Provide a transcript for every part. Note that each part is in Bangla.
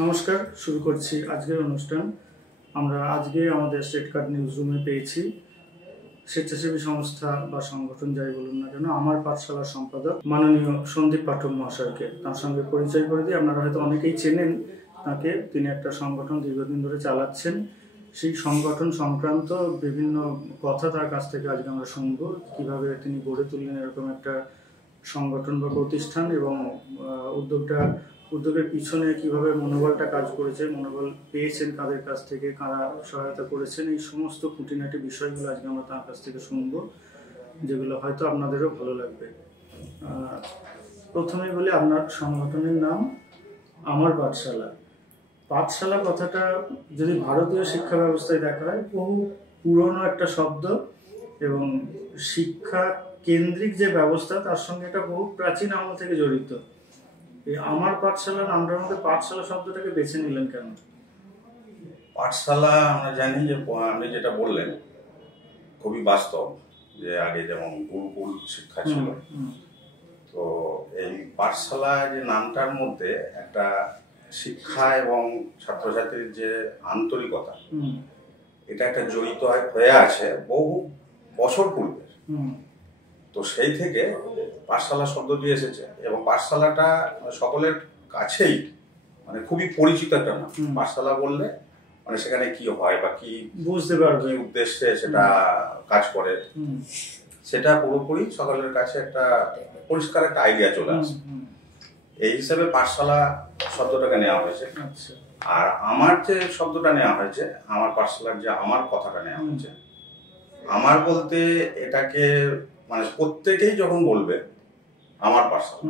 নমস্কার, শুরু করছি আজকের অনুষ্ঠান। আমরা আজকে আমাদের স্টেট কার্ড নিউজ রুমে পেয়েছি স্বেচ্ছাসেবী সংস্থা বা সংগঠন যাই বলুন না কেন, আমার পাঠশালার সম্পাদক মাননীয় সন্দীপ পাঠক মহাশয়কে। তার সঙ্গে পরিচয় করে দিই। আপনারা হয়তো অনেকেই চেনেন তাকে। তিনি একটা সংগঠন দীর্ঘদিন ধরে চালাচ্ছেন। সেই সংগঠন সংক্রান্ত বিভিন্ন কথা তার কাছ থেকে আজকে আমরা শুনবো। কীভাবে তিনি গড়ে তুললেন এরকম একটা সংগঠন বা প্রতিষ্ঠান, এবং উদ্যোগের পিছনে কিভাবে মনোবলটা কাজ করেছে, মনোবল পেয়েছেন কাদের কাছ থেকে, কারা সহায়তা করেছেন, এই সমস্ত খুঁটিনাটি বিষয়গুলো আজকে আমরা তার কাছ থেকে শুনবো, যেগুলো হয়তো আপনাদেরও ভালো লাগবে। প্রথমেই বলি, আপনার সংগঠনের নাম আমার পাঠশালা। পাঠশালা কথাটা যদি ভারতীয় শিক্ষা ব্যবস্থায় দেখা হয়, বহু পুরনো একটা শব্দ, এবং শিক্ষা কেন্দ্রিক যে ব্যবস্থা তার সঙ্গে এটা বহু প্রাচীন আমল থেকে জড়িত। এই আমার পাঠশালা নামটার মধ্যে পাঠশালা শব্দটাকে বেছে নিলেন কেন? পাঠশালা আমরা জানি যে আপনি যেটা বললেন খুবই বাস্তব, যে আগে যেমন গুরুকুল শিক্ষা ছিল, তো এই পাঠশালা যে নামটার মধ্যে একটা শিক্ষা এবং ছাত্রছাত্রীর যে আন্তরিকতা, এটা একটা জড়িত হয়ে আছে বহু বছর পূর্বে। তো সেই থেকে পাঠশালা শব্দটি এসেছে, এবং পাঠশালাটা সকলের কাছেই মানে খুবই পরিচিত একটা নাম। পাঠশালা বললে মানে সেখানে কি হয় বা কি বুঝতে পারবে, কি উদ্দেশ্যে সেটা কাজ করে, সেটা পুরোপুরি সকলের কাছে একটা পরিষ্কার একটা আইডিয়া চলে আসে। এই হিসাবে পাঠশালা শব্দটাকে নেওয়া হয়েছে। আর আমার যে শব্দটা নেওয়া হয়েছে, আমার পাঠশালার যে আমার কথাটা নেওয়া হয়েছে, আমার বলতে এটাকে মানে প্রত্যেকেই যখন বলবে আমার পাঠশালা,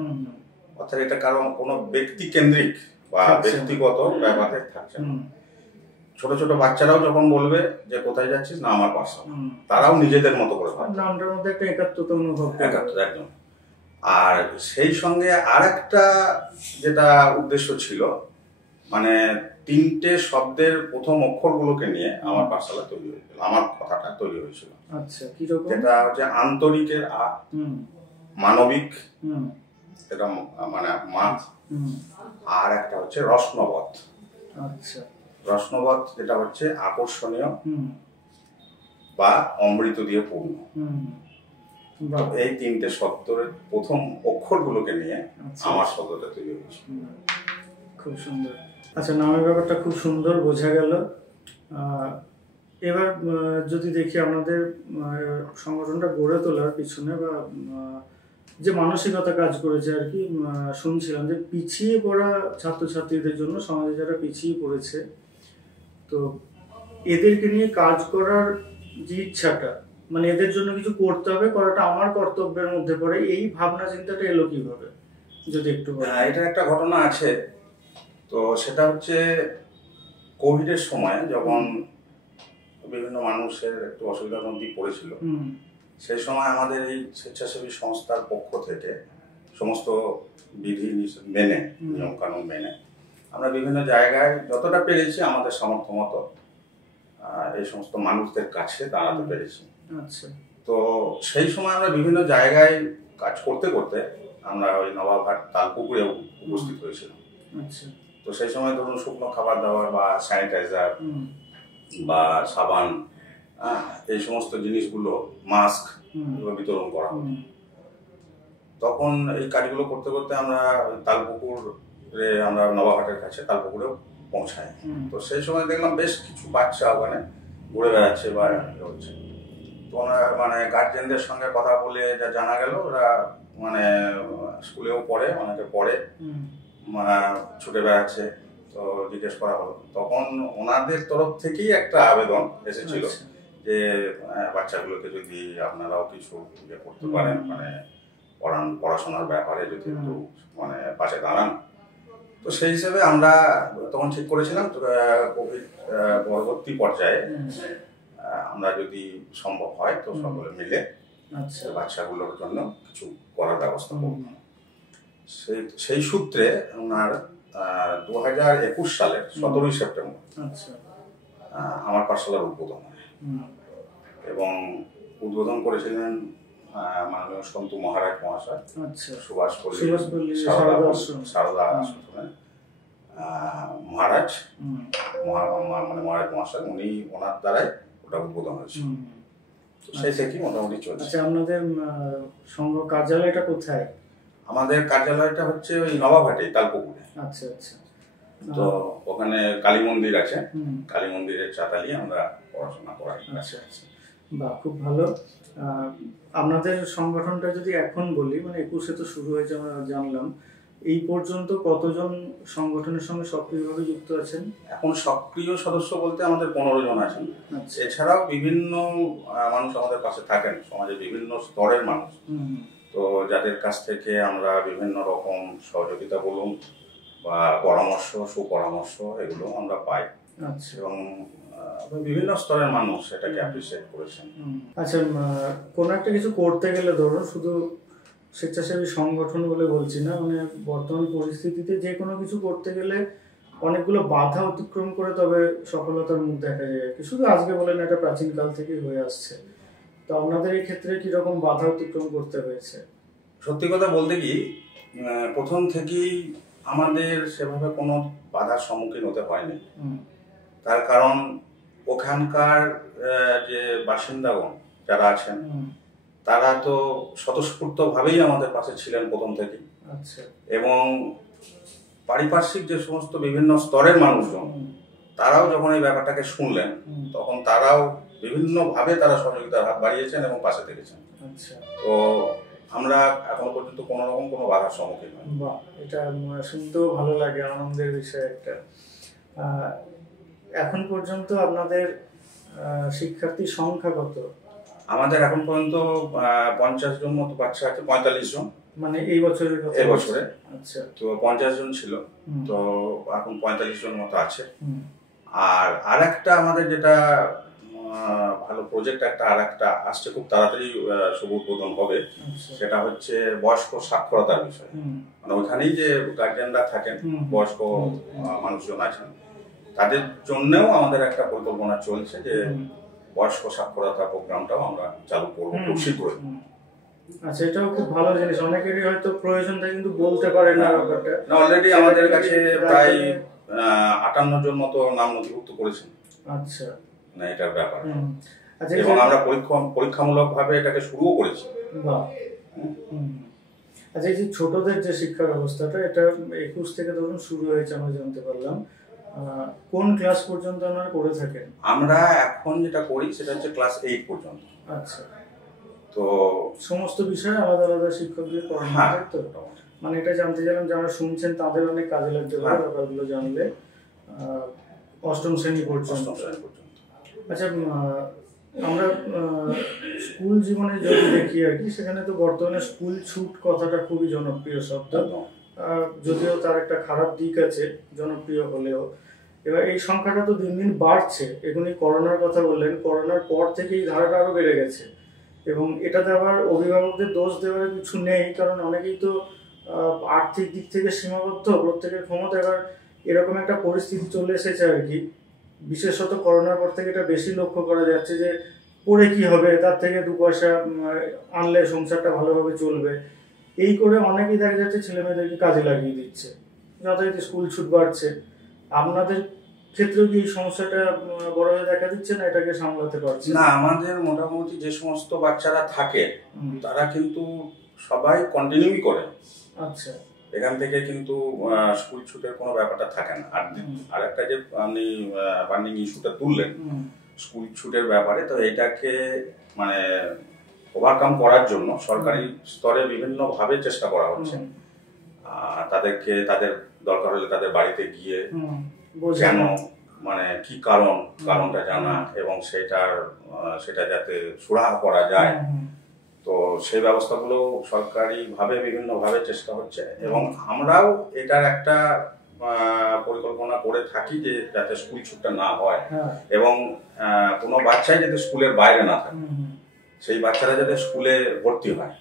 অর্থাৎ এটা কারণ কোনো ব্যক্তি কেন্দ্রিক বা ব্যক্তিগত ব্যাপারে থাকছে না। ছোট ছোট বাচ্চারাও যখন বলবে যে কোথায় যাচ্ছিস, না আমার পাঠশালা, তারাও নিজেদের মতো করে ভাববে, নামটার মধ্যে একটা একাত্মতা অনুভব, একদম। আর সেই সঙ্গে আর একটা যেটা উদ্দেশ্য ছিল, মানে তিনটে শব্দের প্রথম অক্ষরগুলোকে নিয়ে আমার পাঠশালা তৈরি হয়েছিল, আমার কথাটা তৈরি হয়েছিল। আচ্ছা, কি রকম? যেটা হচ্ছে আন্তরিকের আ, মানবিক এটা মানে মা, আর একটা হচ্ছে রসনবধ। আচ্ছা, রসনবধ যেটা হচ্ছে আকর্ষণীয় বা অমৃত দিয়ে পূর্ণ। এই তিনটে শব্দের প্রথম অক্ষরগুলোকে নিয়ে আমার শব্দটা তৈরি হয়েছে। খুব সুন্দর। আচ্ছা, নামের ব্যাপারটা খুব সুন্দর বোঝা গেল। এবার যদি দেখি আপনাদের সংগঠনটা গড়ে তোলার পিছনে বা যে মানসিকতা কাজ করেছে আর কি, শুনছিলাম যে পিছিয়ে পড়া ছাত্রছাত্রীদের জন্য, সমাজে যারা পিছিয়ে পড়েছে, তো এদেরকে নিয়ে কাজ করার যে ইচ্ছাটা, মানে এদের জন্য কিছু করতে হবে, করাটা আমার কর্তব্যের মধ্যে পড়ে, এই ভাবনা চিন্তাটা এলো কিভাবে যদি একটু বলেন? এটা একটা ঘটনা আছে। তো সেটা হচ্ছে কোভিডের সময় যখন বিভিন্ন মানুষের একটু অসুবিধার মধ্যে পড়েছিল, সেই সময় আমাদের এই স্বেচ্ছাসেবী সংস্থার পক্ষ থেকে সমস্ত বিধি মেনে, নিয়ম কানুন মেনে আমরা বিভিন্ন জায়গায় যতটা পেরেছি আমাদের সামর্থ্য মতো এই সমস্ত মানুষদের কাছে দাঁড়াতে পেরেছি। আচ্ছা। তো সেই সময় আমরা বিভিন্ন জায়গায় কাজ করতে করতে আমরা ওই নবাবহাট তালপুকুরে উপস্থিত হয়েছিলাম। আচ্ছা। তো সেই সময় ধরুন শুকনো খাবার দাবার বা স্যানিটাইজার বা সাবান, এই সমস্ত জিনিসগুলো, মাস্ক বিতরণ করা হতো। তখন এই কাজগুলো করতে করতে আমরা তালপুকুরে, আমরা নবাবহাটের কাছে তালপুকুরেও পৌঁছাই। তো সেই সময় দেখলাম বেশ কিছু বাচ্চা ওখানে ঘুরে বেড়াচ্ছে বা হচ্ছে। তো ওনারা মানে গার্জেনদের সঙ্গে কথা বলে যা জানা গেল, ওরা মানে স্কুলেও পড়ে, অনেকে পড়ে, মানে ছুটে বেড়াচ্ছে। তো জিজ্ঞেস করা হলো, তখন ওনাদের তরফ থেকেই একটা আবেদন এসেছিল যে বাচ্চাগুলোকে যদি আপনারাও কিছু ইয়ে করতে পারেন, মানে পড়াশোনার ব্যাপারে যদি একটু মানে পাশে দাঁড়ান। তো সেই হিসেবে আমরা তখন ঠিক করেছিলাম কোভিড পরবর্তী পর্যায়ে আমরা যদি সম্ভব হয় তো সকলে মিলে বাচ্চাগুলোর জন্য কিছু করার ব্যবস্থা করব। সেই সূত্রে ওনার 2021 সালের 17 সেপ্টেম্বর আমার পাঠশালার উদ্বোধন হয়, এবং উদ্বোধন করেছিলেন মাননীয় সন্তু মহারাজ মহাশয়, আচ্ছা, সুভাষপল্লী সারদা আশ্রমে মহারাজ মহারাজ মহাশয়, ওনার দ্বারাই ওটা উদ্বোধন হয়েছে। সেই থেকে মোটামুটি চলছে। আচ্ছা, আপনাদের সংঘ কার্যালয়টা কোথায়? আমাদের কার্যালয়টা হচ্ছে ওই নবাবহাটে, তালপুকুরে। আচ্ছা আচ্ছা। তো ওখানে কালী মন্দির আছে, কালী মন্দিরের চাতালি আমরা পড়াশোনা করাই। আচ্ছা আচ্ছা, বাহ, খুব ভালো। আপনাদের সংগঠনটা যদি এখন বলি, মানে 21-এ তো শুরু হয়েছে আমরা জানলাম, এই পর্যন্ত কতজন সংগঠনের সঙ্গে সক্রিয়ভাবে যুক্ত আছেন? এখন সক্রিয় সদস্য বলতে আমাদের 15 জন আছেন। এছাড়াও বিভিন্ন মানুষ আমাদের পাশে থাকেন, সমাজে বিভিন্ন স্তরের মানুষ, তো যাদের কাছ থেকে আমরা বিভিন্ন রকম সহযোগিতা বলুন বা পরামর্শ, সুপরামর্শ, এগুলো আমরা পাই। আচ্ছা, এবং বিভিন্ন স্তরের মানুষ এটাকে অ্যাপ্রিসিয়েট করেছেন। আচ্ছা, কোনো একটা কিছু করতে গেলে, ধরুন শুধু স্বেচ্ছাসেবী সংগঠন বলে বলছি না, মানে বর্তমান পরিস্থিতিতে যে কোনো কিছু করতে গেলে অনেকগুলো বাধা অতিক্রম করে তবে সফলতার মুখ দেখা যায়। শুধু আজকে বলেন, এটা প্রাচীনকাল থেকেই হয়ে আসছে। তো আপনাদের এই ক্ষেত্রে কিরকম বাধা অতিক্রম করতে হয়েছে? সত্যি কথা বলতে কি, প্রথম থেকেই আমাদের সেভাবে কোনো বাধার সম্মুখীন হতে হয়নি। তার কারণ ওখানকার যে বাসিন্দাগণ যারা আছেন, তারা তো স্বতঃস্ফূর্তভাবেই আমাদের পাশে ছিলেন প্রথম থেকেই। আচ্ছা। এবং পারিপার্শ্বিক যে সমস্ত বিভিন্ন স্তরের মানুষজন, তারাও যখন এই ব্যাপারটাকে শুনলেন, তখন তারাও বিভিন্নভাবে তারা সহযোগিতার হাত বাড়িয়েছেন এবং পাশে থেকেছেন। আচ্ছা। তো আমরা এখনো পর্যন্ত কোনো রকম কোনো বাধার সম্মুখীন হই। বাহ, এটা শুনতেও ভালো লাগে, আনন্দের বিষয় একটা। এখন পর্যন্ত আপনাদের শিক্ষার্থী সংখ্যা কত? আমাদের এখন পর্যন্ত 50 জন মতো বাচ্চা আছে, 45 জন। মানে এই বছরের কথা? এই বছরে। আচ্ছা। তো 50 জন ছিল, তো এখন 45 জন মতো আছে। আর আরেকটা আমাদের যেটা ভালো প্রজেক্ট আরেকটা আসছে, খুব তাড়াতাড়ি শুভ উদ্বোধন হবে। সেটা হচ্ছে বয়স্ক সাক্ষরতার বিষয়। মানে ওখানেই যে গার্জিয়ানরা থাকেন, বয়স্ক মানুষজন আছেন, তাদের জন্যও আমাদের একটা পরিকল্পনা চলছে যে বয়স্ক সাক্ষরতা প্রোগ্রামটাও আমরা চালু করবো খুব শীঘ্রই। আচ্ছা, এটাও খুব ভালো জিনিস। অনেকেরই হয়তো প্রয়োজন থাকে কিন্তু বলতে পারে না ব্যাপারটা। অলরেডি আমাদের কাছে প্রায় 58 জন মতো নাম নথিভুক্ত করেছেন। আচ্ছা, না এটার ব্যাপার। আচ্ছা, এবং আমরা পরীক্ষামূলকভাবে এটাকে শুরুও করেছি। বাহ। আচ্ছা, এই যে ছোটদের যে শিক্ষা ব্যবস্থাটা, এটা 21 থেকে ধরুন শুরু হয়েছে আমরা জানতে পারলাম, কোন ক্লাস পর্যন্ত আপনারা করে থাকেন? আমরা এখন যেটা করি সেটা হচ্ছে ক্লাস 8 পর্যন্ত। আচ্ছা, তো সমস্ত বিষয়ে আলাদা আলাদা শিক্ষক দিয়ে পড়ানো হয় তো? মানে এটা জানতে চাইলাম, যারা শুনছেন তাদের অনেক কাজে লাগতে পারে ব্যাপারগুলো জানলে। 8ম শ্রেণী পর্যন্ত। আচ্ছা, আমরা স্কুল জীবনে যদি দেখি আর কি, সেখানে তো বর্তমানে স্কুল ছুট কথাটা খুবই জনপ্রিয় শব্দ, যদিও তার একটা খারাপ দিক আছে জনপ্রিয় হলেও। এবার এই সংখ্যাটা তো দিন দিন বাড়ছে। এখনই করোনার কথা বললেন, করোনার পর থেকে এই ধারাটা আরো বেড়ে গেছে। এবং এটাতে আবার অভিভাবকদের দোষ দেওয়ার কিছু নেই, কারণ অনেকেই তো আর্থিক দিক থেকে সীমাবদ্ধ, প্রত্যেকের ক্ষমতা। এবার এরকম একটা পরিস্থিতি চলে এসেছে আর কি, বিশেষত করোনার পর থেকে এটা বেশি লক্ষ্য করা যাচ্ছে যে পড়ে কি হবে, তার থেকে 2 পয়সা আনলে সংসারটা ভালোভাবে চলবে, এই করে অনেকেই দেখা যাচ্ছে ছেলে মেয়েদেরকে কাজে লাগিয়ে দিচ্ছে, যথারীতি স্কুল ছুট বাড়ছে। আপনাদের ক্ষেত্রেও কি এই সমস্যাটা বড় হয়ে দেখা দিচ্ছে, না এটাকে সামলাতে পারছে? না, আমাদের মোটামুটি যে সমস্ত বাচ্চারা থাকে তারা কিন্তু সবাই কন্টিনিউই করে। আচ্ছা, এখান থেকে কিন্তু স্কুল ছুটের কোনো ব্যাপারটা থাকে না। আর একটা যে আপনি বার্নিং ইস্যুটা তুললেন স্কুল ছুটের ব্যাপারে, তো এটাকে মানে ওভারকাম করার জন্য সরকারি স্তরে বিভিন্নভাবে চেষ্টা করা হচ্ছে। তাদেরকে তাদের দরকার হলে তাদের বাড়িতে গিয়ে কেন, মানে কি কারণটা জানা, এবং সেটা যাতে সুরাহা করা যায়, তো সেই ব্যবস্থাগুলো সরকারিভাবে বিভিন্নভাবে চেষ্টা হচ্ছে। এবং আমরাও এটার একটা পরিকল্পনা করে থাকি যে যাতে স্কুল ছুটটা না হয় এবং কোনো বাচ্চাই যাতে স্কুলের বাইরে না থাকে, সেই বাচ্চারা যাতে স্কুলে ভর্তি হয়।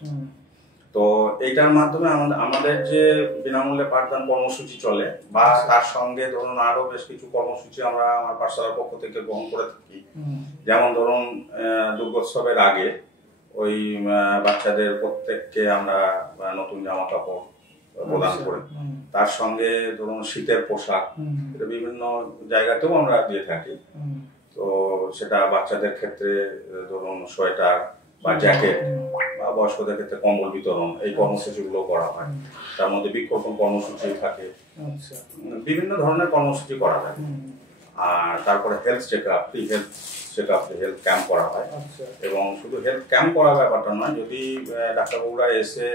তো এইটার মাধ্যমে আমাদের যে বিনামূল্যে পাঠদান কর্মসূচি চলে, বা তার সঙ্গে ধরুন আরো বেশ কিছু কর্মসূচি আমরা আমার পাঠশালার পক্ষ থেকে গ্রহণ করে থাকি। যেমন ধরুন দুর্গোৎসবের আগে ওই বাচ্চাদের প্রত্যেককে আমরা নতুন জামা কাপড় প্রদান করি। তার সঙ্গে ধরুন শীতের পোশাক, এটা বিভিন্ন জায়গাতেও আমরা দিয়ে থাকি। তো সেটা বাচ্চাদের ক্ষেত্রে ধরুন সোয়েটার বা জ্যাকেট, বা বয়স্কদের ক্ষেত্রে কম্বল বিতরণ, এই কর্মসূচিগুলো করা হয়। তার মধ্যে বৃক্ষরোপণ কর্মসূচি থাকে, বিভিন্ন ধরনের কর্মসূচি করা হয়। আর তারপরে health check up, free health check up, health camp করা হয়। এবং শুধু হেলথ ক্যাম্প করা ব্যাপারটা নয়, যদি ডাক্তারবাবুরা এসে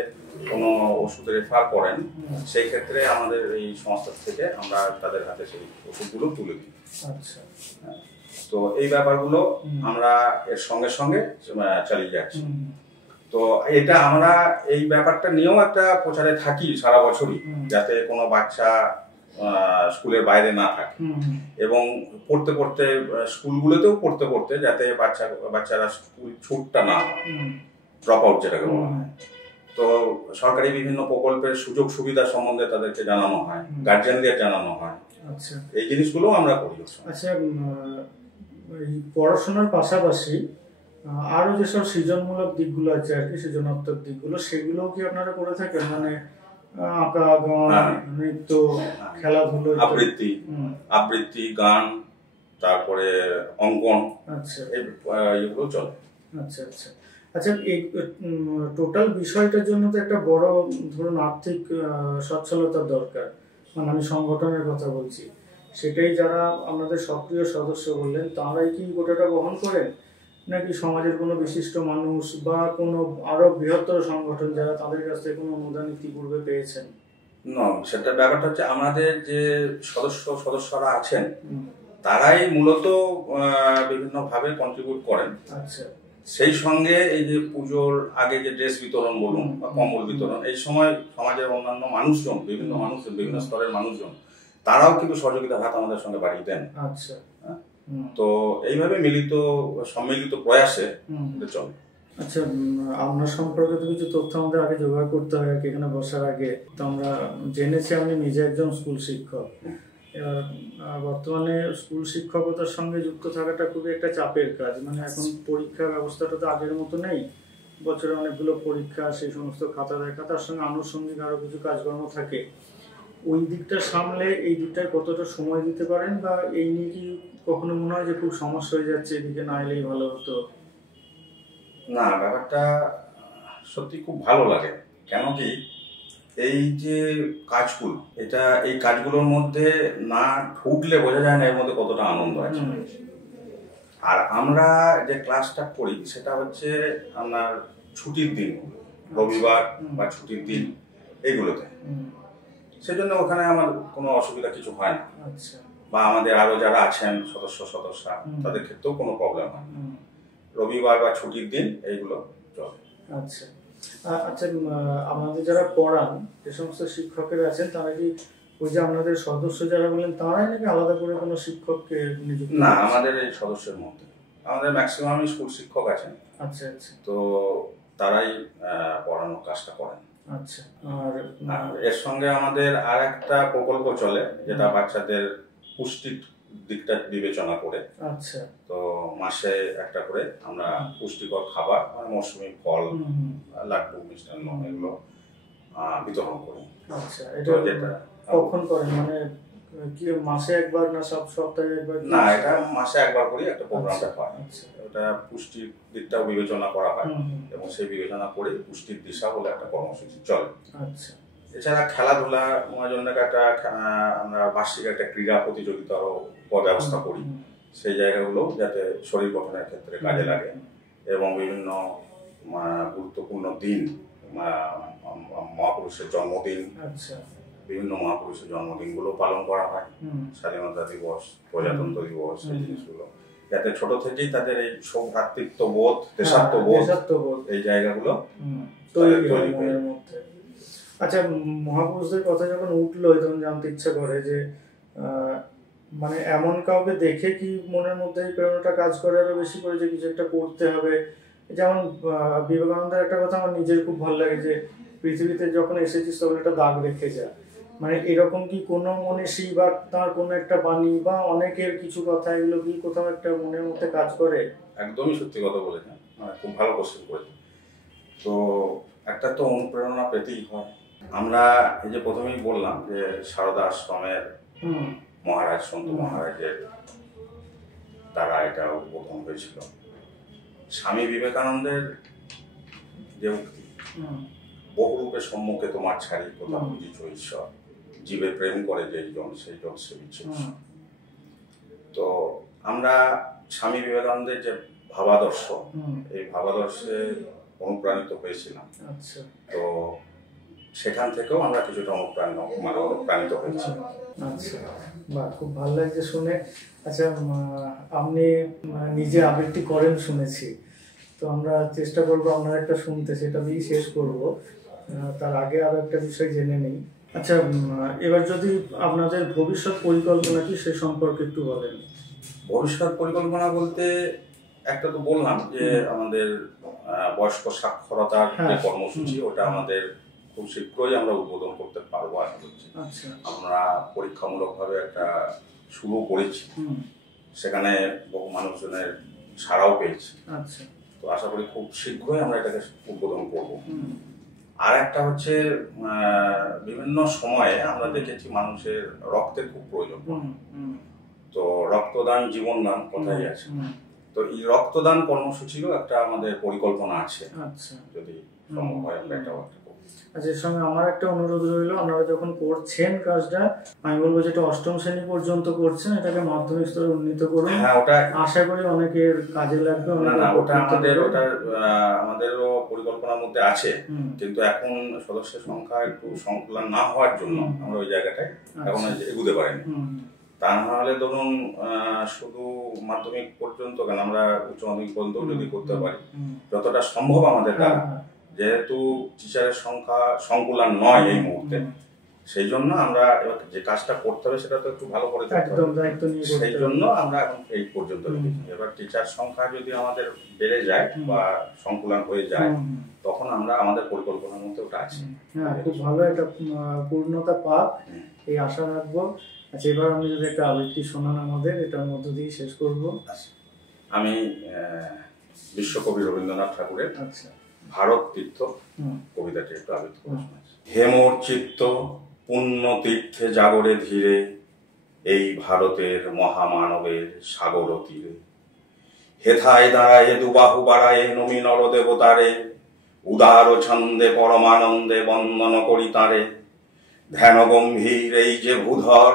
কোনো ওষুধ রেফার করেন, সেই ক্ষেত্রে আমাদের এই সংস্থা থেকে আমরা তাদের হাতে সেই ওষুধগুলো তুলে দিই। তো এই ব্যাপারগুলো আমরা এর সঙ্গে সঙ্গে চালিয়ে যাচ্ছি। তো এটা আমরা এই ব্যাপারটা নিয়েও একটা প্রচারে থাকি সারা বছরই, যাতে কোনো বাচ্চা স্কুলের বাইরে না থাকে, এবং পড়তে পড়তে স্কুলগুলোতেও পড়তে পড়তে যাতে বাচ্চারা স্কুল ছুটটা না হয়, ড্রপ আউট যেটাকে বলা হয়। তো সরকারি বিভিন্ন প্রকল্পের সুযোগ সুবিধা সম্বন্ধে তাদেরকে জানানো হয়, গার্জিয়ানদের জানানো হয়। এই জিনিসগুলো আমরা করি। আচ্ছা, এই পড়াশোনার পাশাপাশি আরো যেসব সৃজনমূলক দিকগুলো আছে আর কি, সৃজনাত্মক দিকগুলো, সেগুলো কি আপনারা করে থাকেন? মানে আঁকা, গান, নৃত্য, খেলাধুলো, আবৃত্তি, গান, তারপরে অঙ্কন, এগুলো চলে। আচ্ছা আচ্ছা আচ্ছা, এই টোটাল বিষয়টার জন্য তো একটা বড় ধরুন আর্থিক সচ্ছলতার দরকার। মানে আমি সংগঠনের কথা বলছি, সেটাই যারা আমাদের সক্রিয় সদস্য বললেন, তারাই কি গোটাটা বহন করেন, নাকি সমাজের কোনো বিশিষ্ট মানুষ বা কোনো আরো বৃহত্তর সংগঠন যারা তাদের কাছ থেকে কোনো অনুদান ইতিপূর্বে পেয়েছেন? না, সেটা ব্যাপারটা হচ্ছে আমাদের যে সদস্যরা আছেন তারাই মূলত বিভিন্ন ভাবে কন্ট্রিবিউট করেন। আচ্ছা, সেই সঙ্গে এই যে পুজোর আগে যে ড্রেস বিতরণ বলুন বা কম্বল বিতরণ, এই সময় সমাজের অন্যান্য মানুষজন, বিভিন্ন স্তরের মানুষজন, তারাও কিন্তু সহযোগিতার হাত আমাদের সঙ্গে বাড়িয়ে দেন। আচ্ছা, তো এইভাবে সম্মিলিত প্রয়াসে চলে। আচ্ছা, আপনার সম্পর্কে তো কিছু তথ্য আমাদের আগে জোগাড় করতে হয় আর কি, এখানে বসার আগে। তো আমরা জেনেছি আপনি নিজে একজন স্কুল শিক্ষক। এবার বর্তমানে স্কুল শিক্ষকতার সঙ্গে যুক্ত থাকাটা খুবই একটা চাপের কাজ। মানে এখন পরীক্ষা ব্যবস্থাটা তো আগের মতো নেই, বছরে অনেকগুলো পরীক্ষা, সেই সমস্ত খাতা দেখা, তার সঙ্গে আনুষঙ্গিক আরো কিছু কাজকর্ম থাকে। ওই দিকটা সামলে এই দিকটায় কতটা সময় দিতে পারেন, বা এই নিয়ে কি কখনো মনে হয় যে খুব সমস্যা হয়ে যাচ্ছে, এদিকে না এলেই ভালো হতো? না, ব্যাপারটা সত্যি খুব ভালো লাগে। কেন কি, এই যে কাজগুলো, এই কাজগুলোর মধ্যে না ঢুকলে বোঝা যায় না এর মধ্যে কতটা আনন্দ আছে। আর আমরা যে ক্লাসটা করি সেটা হচ্ছে আপনার ছুটির দিন, রবিবার বা ছুটির দিন, এইগুলোতে। সেজন্য ওখানে আমার কোনো অসুবিধা কিছু হয় না, বা আমাদের আরো যারা আছেন সদস্যা, তাদের ক্ষেত্রেও কোনো প্রবলেম হয় না। রবিবার বা ছুটির দিন এইগুলো চলে। আচ্ছা আচ্ছা, আমাদের যারা পড়ান, যে সমস্ত শিক্ষকেরা আছেন, তারা কি ওই যে আপনাদের সদস্য যারা বলেন, তারাই নাকি আলাদা করে কোনো শিক্ষককে নিযুক্ত? না, আমাদের এই সদস্যের মধ্যে আমাদের ম্যাক্সিমামই স্কুল শিক্ষক আছেন। আচ্ছা আচ্ছা, তো তারাই পড়ানোর কাজটা করেন। আচ্ছা, আর এর সঙ্গে আমাদের আর একটা প্রকল্প চলে, যেটা বাচ্চাদের পুষ্টির দিকটা বিবেচনা করে। আচ্ছা, তো মাসে একটা করে আমরা পুষ্টিকর খাবার, মৌসুমী ফল, লাড্ডু, মিষ্টান্ন, এগুলো বিতরণ করি। আচ্ছা, এটা কখন করেন? মানে কি মাসে একবার না সপ্তাহে একবার? না, এটা মাসে একবার করি, একটা প্রোগ্রামটা হয়। ওটা পুষ্টির দিকটাও বিবেচনা করা হয়, এবং সেই বিবেচনা করে পুষ্টির দিশা বলে একটা কর্মসূচি চলে। আচ্ছা, এছাড়া খেলাধুলার জন্য আমরা বার্ষিক একটা ক্রীড়া প্রতিযোগিতারও ব্যবস্থা করি। সেই জায়গাগুলো যাতে শরীর গঠনের ক্ষেত্রে কাজে লাগে, এবং বিভিন্ন গুরুত্বপূর্ণ দিন, মহাপুরুষের জন্মদিন, বিভিন্ন মহাপুরুষের জন্মদিনগুলো পালন করা হয়। স্বাধীনতা দিবস, প্রজাতন্ত্র দিবস, এই জিনিসগুলো যাতে ছোট থেকেই তাদের এই সৌভ্রাতৃত্ব বোধ, দেশাত্মবোধ, এই জায়গাগুলো তৈরি হয়। আচ্ছা, মহাপুরুষদের কথা যখন উঠলো, তখন জানতে ইচ্ছা করে যে মানে এমন কাউকে দেখে কি মনের মধ্যে এই প্রেরণাটা কাজ করে আরো বেশি করে, যে কিছু একটা করতে হবে? যেমন বিবেকানন্দের একটা কথা আমার নিজের খুব ভালো লাগে, যে পৃথিবীতে যখন এসেছিস তখন একটা দাগ রেখে যা। মানে এরকম কি কোনো মনীষী বা তার কোনো একটা বাণী বা অনেকের কিছু কথা, এগুলো কি কোথাও একটা মনের মধ্যে কাজ করে? একদমই সত্যি কথা বলেছেন, খুব ভালো কোশ্চেন করেছেন। তো একটা তো অনুপ্রেরণা পেতেই হয়। আমরা এই যে প্রথমেই বললাম যে সারদা আশ্রমের মহারাজ সন্ত মহারাজের দ্বারা এটা উদ্বোধন হয়েছিল। স্বামী বিবেকানন্দের যে উক্তি, বহুরূপে সম্মুখে তোমার ছাড়ি কোথা বুঝিছ ঈশ্বর, জীবে প্রেম করে যেই জন সেই জন সে বিচ্ছেদ। তো আমরা স্বামী বিবেকানন্দের যে ভাবাদর্শ, এই ভাবাদর্শে অনুপ্রাণিত হয়েছিলাম। তো সেখান থেকেও আমরা কিছুটা অনুপ্রাণিত হয়েছি। আচ্ছা, বাহ, খুব ভালো লাগছে শুনে। আচ্ছা, আপনি নিজে আবৃত্তি করেন শুনেছি, তো আমরা চেষ্টা করবো আপনার একটা শুনতে, সেটা দিয়েই শেষ করব। তার আগে আরো একটা বিষয় জেনে নেই। আচ্ছা, এবার যদি আপনাদের ভবিষ্যৎ পরিকল্পনা কি সে সম্পর্কে একটু বলেন। ভবিষ্যৎ পরিকল্পনা বলতে একটা তো বললাম যে আমাদের বয়স্ক সাক্ষরতার যে কর্মসূচি, ওটা আমাদের খুব শীঘ্রই আমরা উদ্বোধন করতে পারবো আশা করছি। আমরা পরীক্ষামূলকভাবে একটা শুরু করেছি, সেখানে বহু মানুষজনের সাড়াও পেয়েছি। তো আশা করি খুব শীঘ্রই আমরা এটাকে উদ্বোধন করব। আর একটা হচ্ছে বিভিন্ন সময়ে আমরা দেখেছি মানুষের রক্তের খুব প্রয়োজন, তো রক্তদান জীবনদান কথাই আছে। তো এই রক্তদান কর্মসূচিরও একটা আমাদের পরিকল্পনা আছে, যদি সম্ভব হয় আমরা এটাও একটা। আচ্ছা, এর সঙ্গে আমার একটা অনুরোধ রইল, আপনারা যখন করছেন কাজটা, আমি বলবো যেটা অষ্টম শ্রেণী পর্যন্ত করছেন, এটাকে মাধ্যমিক স্তরে উন্নীত করুন। ওটা আশা করি অনেকের কাজে লাগবে। ওটা আমাদেরও পরিকল্পনার মধ্যে আছে, কিন্তু এখন সদস্যের সংখ্যা একটু সংকুলান না হওয়ার জন্য আমরা ওই জায়গাটায় এখন এগুতে পারিনি। তা না হলে ধরুন শুধু মাধ্যমিক পর্যন্ত কেন, আমরা উচ্চ মাধ্যমিক পর্যন্ত যদি করতে পারি যতটা সম্ভব আমাদের দ্বারা, যেহেতু টিচারের সংখ্যা সংকুলান নয় এই মুহূর্তে, সেই জন্য আমরা যে কাজটা করতে হবে সেটা তো একটু ভালো করে করতে হবে। সেই জন্য আমরা এখন এই পর্যন্ত রেখেছি। এবার টিচার সংখ্যা যদি আমাদের বেড়ে যায় বা সংকুলান হয়ে যায়, তখন আমরা আমাদের পরিকল্পনার মধ্যে ওটা আছে। খুব ভালো, এটা পূর্ণতা পাক, এই আশা রাখবো। আচ্ছা, এবার আমি যদি একটা আবৃত্তি শোনান আমাদের, এটার মধ্য দিয়ে শেষ করবো। আমি বিশ্বকবি রবীন্দ্রনাথ ঠাকুরের ভারত তীর্থ কবিতাটি একটু আবৃত্তি করে শোনাচ্ছি। হেমোর চিত্ত পুণ্য তীর্থে জাগরে ধীরে, এই ভারতের মহামানবের সাগর তীরে। হেথায় দাঁড়ায় দুবাহু বাড়ায় নমি নর দেবতারে, উদার ছন্দে পরমানন্দে বন্দন করি তাঁরে। ধ্যান গম্ভীর এই যে ভূধর,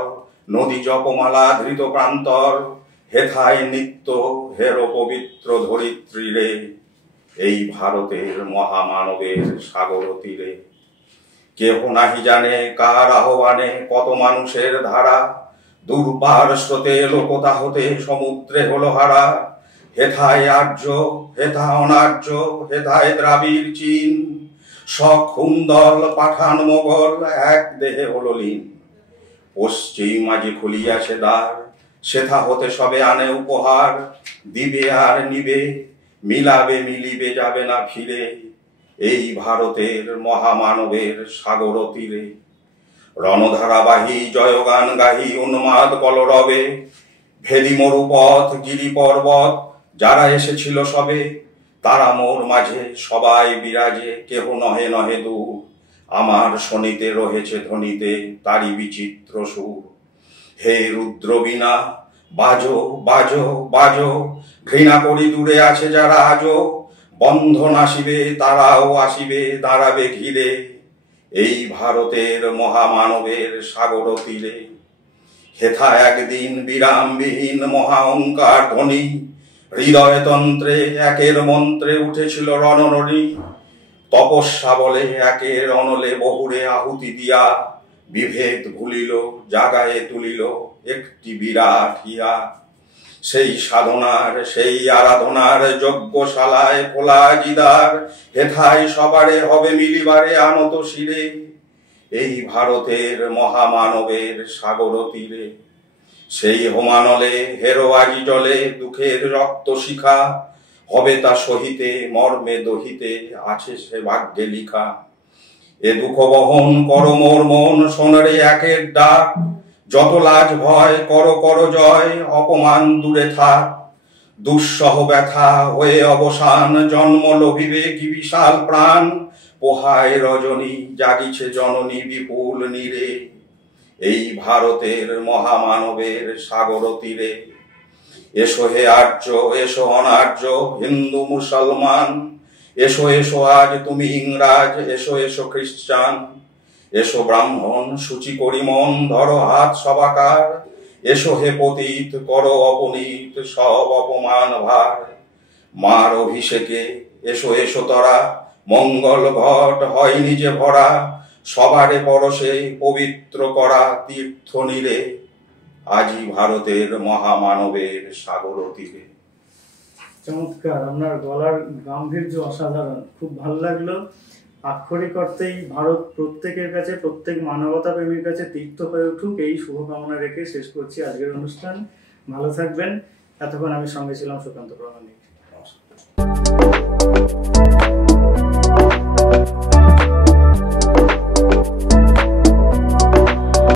নদী জপমালা ধৃত প্রান্তর, হেথায় নিত্য হেরো পবিত্র ধরিত্রী রে, এই ভারতের মহামানবের সাগর তীরে। কেহ নাহি জানে কার আহ্বানে কত মানুষের ধারা, দুর্বার স্রোতে লোকতা হতে সমুদ্রে হলো হারা। হেথায় আর্য, হেথা অনার্য, হেথায় দ্রাবিড় চীন, সখুন্দল পাঠান মোগল এক দেহে হলো লীন। পশ্চিম আজি খুলিয়াছে দ্বার, সেথা হতে সবে আনে উপহার। দিবে আর নিবে, মিলাবে মিলিবে যাবে না ফিরে, এই ভারতের মহামানবের সাগর তীরে। রণধারাবাহী জয়গান গাহি উন্মাদ কলরবে, ভেদি মরুপথ গিরি পর্বত যারা এসেছিল সবে, তারা মোর মাঝে সবাই বিরাজে, কেহ নহে নহে দূর। আমার শনিতে রহেছে ধ্বনিতে তারি বিচিত্র সুর। হে রুদ্রবীণা বাজো বাজো বাজো, ঘৃণা করি দূরে আছে যারা আজো, বন্ধন আসিবে তারাও আসিবে দাঁড়াবে ঘিরে, এই ভারতের মহামানবের সাগর তীরে। হেথা একদিন বিরামবিহীন মহাঙ্কার ধ্বনি, হৃদয়তন্ত্রে একের মন্ত্রে উঠেছিল রণরণী। তপস্যা বলে একের অনলে বহুরে আহুতি দিয়া, বিভেদ ভুলিল জাগায়ে তুলিল একটি বিরাট হিয়া। সেই সাধনার সেই আরাধনার যজ্ঞশালায় খোলা জিদার, হেথায় সবারে হবে মিলিবারে আনত শিরে, এই ভারতের মহামানবের সাগর তীরে। সেই হোমানলে হেরো আজি জলে দুঃখের রক্ত শিখা, হবে তা সহিতে মর্মে দহিতে আছে সে ভাগ্যে লিখা। এ দুঃখ বহন কর মোর মন, শোনরে একের ডাক, যত লাজ ভয় কর কর জয়, অপমান দূরে থাক। দুঃসহ ব্যথা হয়ে অবসান, জন্ম লোভিবে কি বিশাল প্রাণ, পোহায় রজনী জাগিছে জননী বিপুল নীরে, এই ভারতের মহামানবের সাগর তীরে। এসো হে আর্য, এসো অনার্য, হিন্দু মুসলমান, এসো এসো আজ তুমি ইংরাজ, এসো এসো খ্রিস্টান, এসো ব্রাহ্মণ সূচি করি মন, ধরো হাত সবাকার, এসো হে পতিত করো অপনীত সব অপমান ভার। মার অভিষেকে এসো এসো তরা, মঙ্গল ঘট হয় নিজে ভরা, সবারে পরশে পবিত্র করা তীর্থ নীরে, আজি ভারতের মহামানবের সাগর তীরে। চমৎকার, আপনার গলার গাম্ভীর্য অসাধারণ, খুব ভালো লাগলো। আক্ষরিক অর্থেই ভারত প্রত্যেকের কাছে, প্রত্যেক মানবতা প্রেমীর কাছে তীর্থ হয়ে উঠুক, এই শুভকামনা রেখে শেষ করছি আজকের অনুষ্ঠান। ভালো থাকবেন। এতক্ষণ আমি সঙ্গে ছিলাম সুকান্ত প্রামাণিক।